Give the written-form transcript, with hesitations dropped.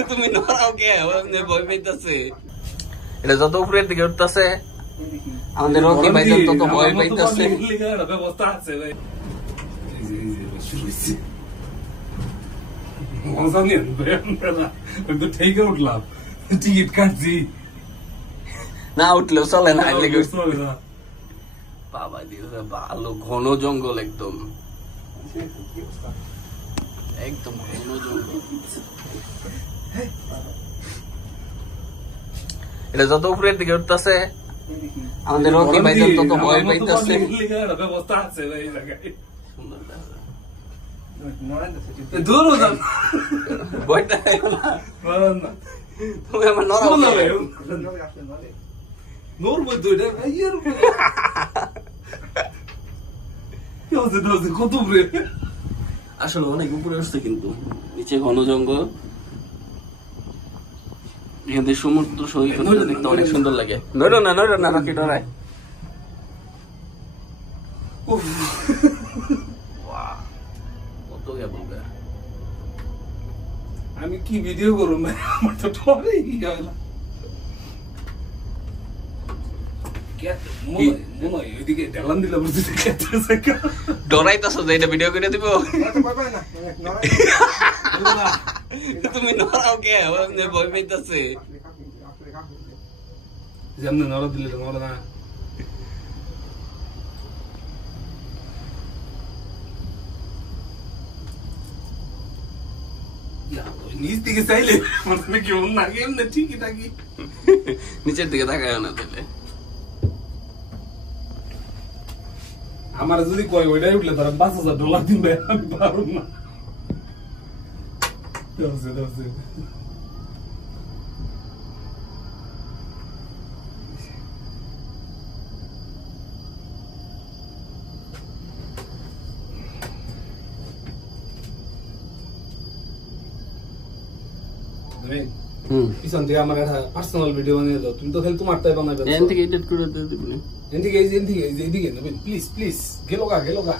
তুমি নড়াও কে ভয় পাইতেছে এটা যত উপরের দিকে উঠতেছে আমাদের রকি ভাইজান তত ভয় পাইতেছে ব্যবস্থা আছে ভাই উঠলাম টিকিট কাটছি না উঠলেও চলে না বাবা দিদা ভালো ঘন জঙ্গল একদম একদম ঘন জঙ্গল এটা যত উপরের দিকে উঠতেছে আমাদের রকি ভাইজান তত ভয় পাইতেছে ব্যবস্থা আছে ভাই সুন্দর ভয়টা তুমি আমার নরম কত উপরে আসলে অনেক উপরে উঠছে কিন্তু নিচে ঘন জঙ্গল এখান থেকে সমুদ্র সৈকত দেখতে অনেক সুন্দর লাগে নড়ো না রকি ডরায় কত বলবে আমি কি ভিডিও করব আমার তো ডরে গেল ডরাইতেছ যে এটা ভিডিও করে দিব তুমি নড়াও কে ভয় পাইতেছে যেমন নড়া দিলে নড়া না নিচ দিকে চাইলে কেমন না কেমন ঠিকই থাকি নিচের দিকে তাকায় না তাহলে আমার যদি কয় ওইটাই উঠলে তারা $5,000 দিন ভাই আমি পারব না পিছন থেকে আমার একটা পার্সোনাল ভিডিও বানিয়ে দাও তুমি তো খালি তোমারটাই বানাবে এদিকে এডিট করে দিয়ে দিবি এদিকে এদিকে নেবেন প্লিজ গেলো গা